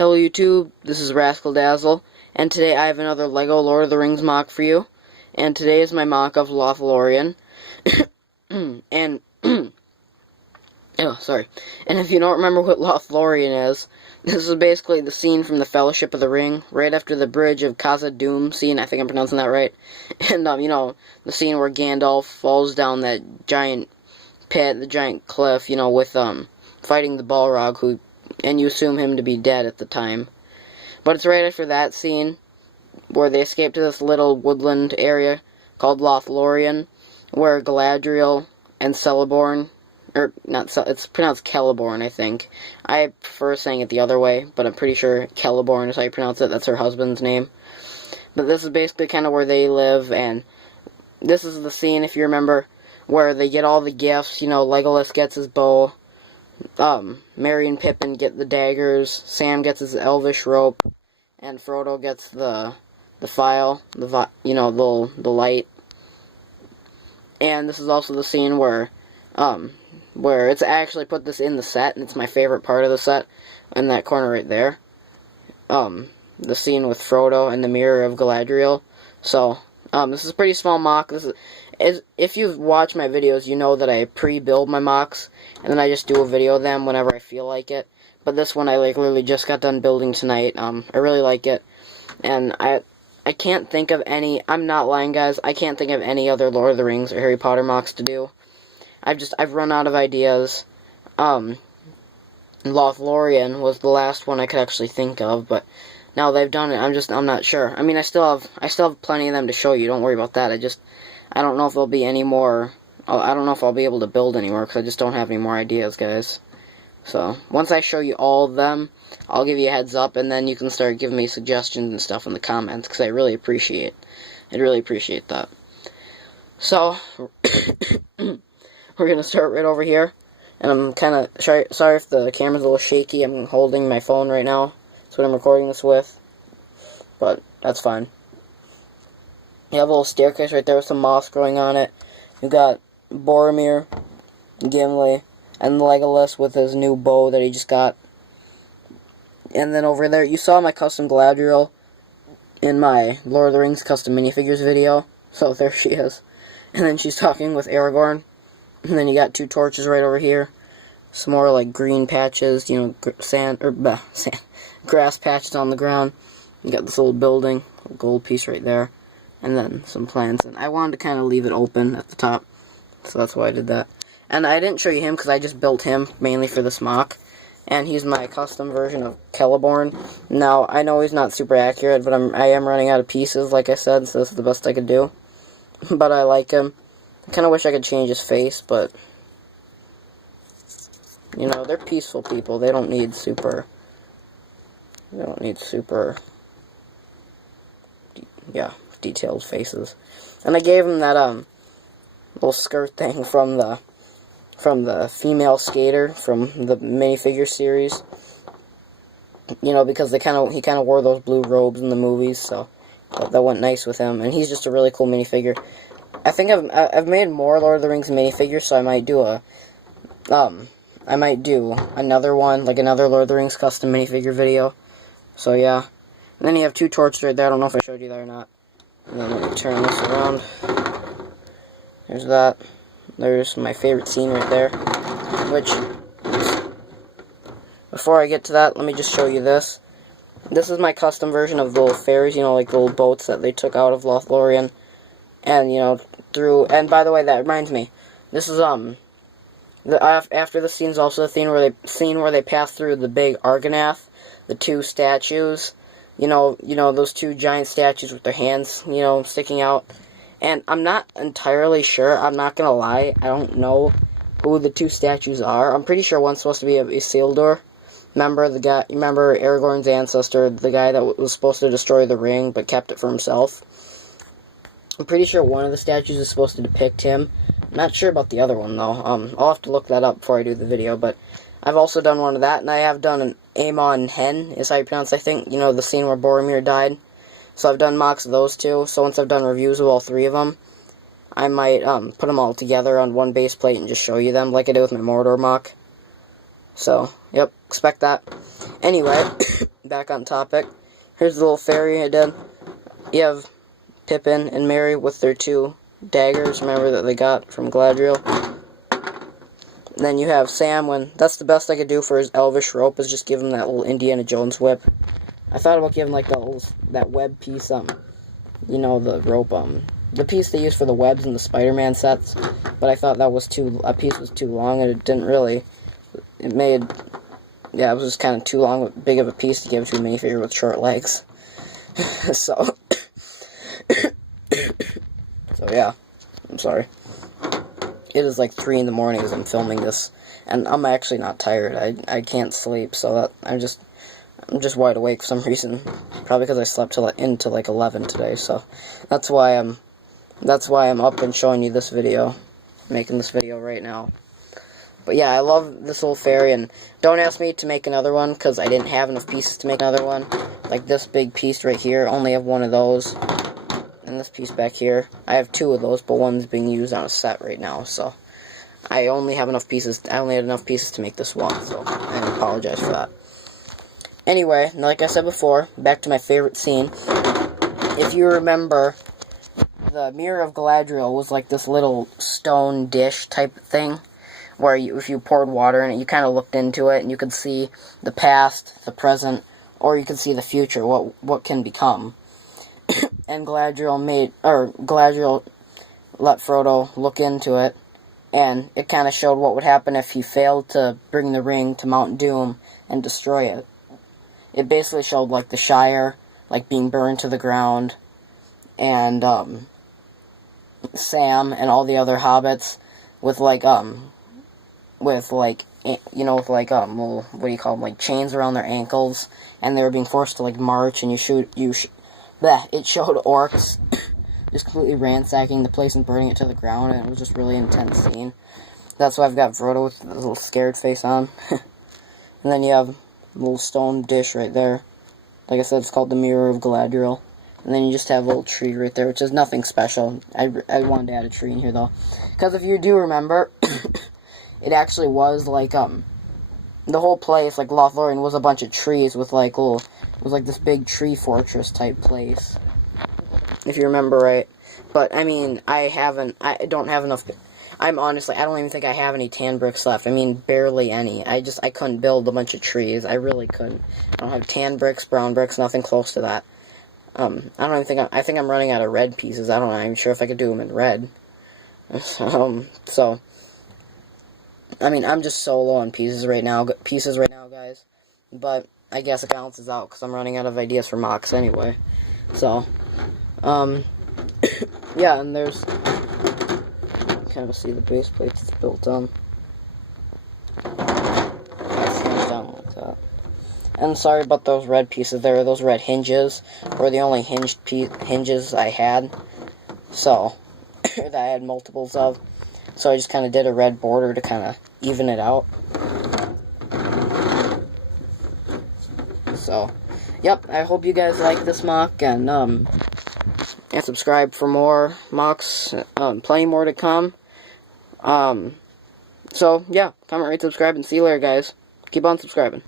Hello YouTube, this is Rascal Dazzle, and today I have another LEGO Lord of the Rings mock for you. And today is my mock of Lothlorien. And, oh, sorry. And if you don't remember what Lothlorien is, this is basically the scene from the Fellowship of the Ring, right after the Bridge of Khazad-dûm scene, I think I'm pronouncing that right. And, you know, the scene where Gandalf falls down that giant pit, the giant cliff, you know, with, fighting the Balrog, and you assume him to be dead at the time. But it's right after that scene where they escape to this little woodland area called Lothlorien, where Galadriel and Celeborn, or not, it's pronounced Celeborn, I think. I prefer saying it the other way, but I'm pretty sure Celeborn is how you pronounce it. That's her husband's name. But this is basically kind of where they live, and this is the scene, if you remember, where they get all the gifts. You know, Legolas gets his bow. Merry and Pippin get the daggers, Sam gets his elvish rope, and Frodo gets the file, the light. And this is also the scene where it's actually put this in the set, and it's my favorite part of the set, in that corner right there. The scene with Frodo and the Mirror of Galadriel. So, this is a pretty small mock. If you've watched my videos, you know that I pre-build my mocks, and then I just do a video of them whenever I feel like it. But this one I literally just got done building tonight. I really like it, and I can't think of any. I'm not lying, guys. I can't think of any other Lord of the Rings or Harry Potter mocks to do. I've run out of ideas. Lothlorien was the last one I could actually think of, but now they've done it. I'm not sure. I mean, I still have plenty of them to show you. Don't worry about that. I don't know if there'll be any more. I don't know if I'll be able to build anymore because I just don't have any more ideas, guys. So, once I show you all of them, I'll give you a heads up, and then you can start giving me suggestions and stuff in the comments, because I'd really appreciate that. So, we're going to start right over here, and I'm kind of sorry if the camera's a little shaky. I'm holding my phone right now. That's what I'm recording this with, but that's fine. You have a little staircase right there with some moss growing on it. You got Boromir, Gimli, and Legolas with his new bow that he just got. And then over there, you saw my custom Galadriel in my Lord of the Rings custom minifigures video. So there she is. And then she's talking with Aragorn. And then you got two torches right over here. Some more like green patches, you know, grass patches on the ground. You got this little building, a gold piece right there. And then some plants. And I wanted to kind of leave it open at the top. So that's why I did that. And I didn't show you him because I just built him mainly for this mock. And he's my custom version of Celeborn. Now, I know he's not super accurate, but I am running out of pieces, like I said, so this is the best I could do. But I like him. I kind of wish I could change his face, but you know, they're peaceful people. They don't need super, detailed faces. And I gave him that, little skirt thing from the female skater from the minifigure series. You know, because he kind of wore those blue robes in the movies, so that went nice with him. And he's just a really cool minifigure. I think I've made more Lord of the Rings minifigures, so I might do another one, like another Lord of the Rings custom minifigure video. So yeah. And then you have two torches right there. I don't know if I showed you that or not. And then let me turn this around. There's that. There's my favorite scene right there. Which, before I get to that, let me just show you this. This is my custom version of the little fairies, you know, like the little boats that they took out of Lothlorien. And, you know, and by the way, that reminds me, this is, after the scene's also the scene where they pass through the big Argonath, the two statues, you know, those two giant statues with their hands, you know, sticking out. And I'm not entirely sure, I'm not gonna lie, I don't know who the two statues are. I'm pretty sure one's supposed to be Isildur. Remember Aragorn's ancestor, the guy that was supposed to destroy the ring, but kept it for himself? I'm pretty sure one of the statues is supposed to depict him. I'm not sure about the other one, though. I'll have to look that up before I do the video, but I've also done one of that, and I have done an Aemon Hen, is how you pronounce it, I think. You know, the scene where Boromir died. So I've done mocks of those two, so once I've done reviews of all three of them, I might put them all together on one base plate and just show you them, like I did with my Mordor mock. So, yep, expect that. Anyway, back on topic. Here's the little fairy I did. You have Pippin and Merry with their 2 daggers, remember, that they got from Galadriel. And then you have Sam when, that's the best I could do for his elvish rope, is just give him that little Indiana Jones whip. I thought about giving like that web piece, you know, the rope, the piece they use for the webs in the Spider-Man sets, but I thought that was a piece was too long, and it didn't really, it was just kind of too long, big of a piece to give to a minifigure with short legs. So yeah, I'm sorry. It is like 3 in the morning as I'm filming this, and I'm actually not tired. I can't sleep, so that I'm just wide awake for some reason. Probably because I slept into like 11 today, so that's why I'm up and showing you this video, making this video right now. But yeah, I love this little fairy, and don't ask me to make another one, because I didn't have enough pieces to make another one. Like this big piece right here, only have 1 of those. And this piece back here, I have 2 of those, but one's being used on a set right now, so I only have enough pieces, I only had enough pieces to make this one, so I apologize for that. Anyway, like I said before, back to my favorite scene. If you remember, the Mirror of Galadriel was like this little stone dish type thing, where if you poured water in it, you kind of looked into it, and you could see the past, the present, or you could see the future, what can become. And Galadriel let Frodo look into it, and it kind of showed what would happen if he failed to bring the ring to Mount Doom and destroy it. It basically showed like the Shire, like being burned to the ground, and Sam and all the other hobbits with like little, what do you call them, like chains around their ankles, and they were being forced to like march, and it showed orcs just completely ransacking the place and burning it to the ground, and it was just really intense scene. That's why I've got Frodo with a little scared face on. And then you have a little stone dish right there. Like I said, it's called the Mirror of Galadriel. And then you just have a little tree right there, which is nothing special. I wanted to add a tree in here, though. Because if you do remember, it actually was, like, the whole place, like, Lothlorien was a bunch of trees with, like, it was, like, this big tree fortress type place. If you remember right. But, I mean, I don't have enough, I don't even think I have any tan bricks left. I mean, barely any. I couldn't build a bunch of trees. I really couldn't. I don't have tan bricks, brown bricks, nothing close to that. I think I'm running out of red pieces. I'm not even sure if I could do them in red. So, I mean, I'm just so low on pieces right now, guys. But I guess it balances out, because I'm running out of ideas for MOCs anyway. So, yeah, and there's, kind of see the base plates it's built on. Down like that. And sorry about those red pieces there. Those red hinges were the only hinges I had. So, that I had multiples of. So I just kind of did a red border to kind of even it out. So, yep, I hope you guys like this MOC, and subscribe for more MOCs, plenty more to come. So, yeah, comment, rate, subscribe, and see you later, guys. Keep on subscribing.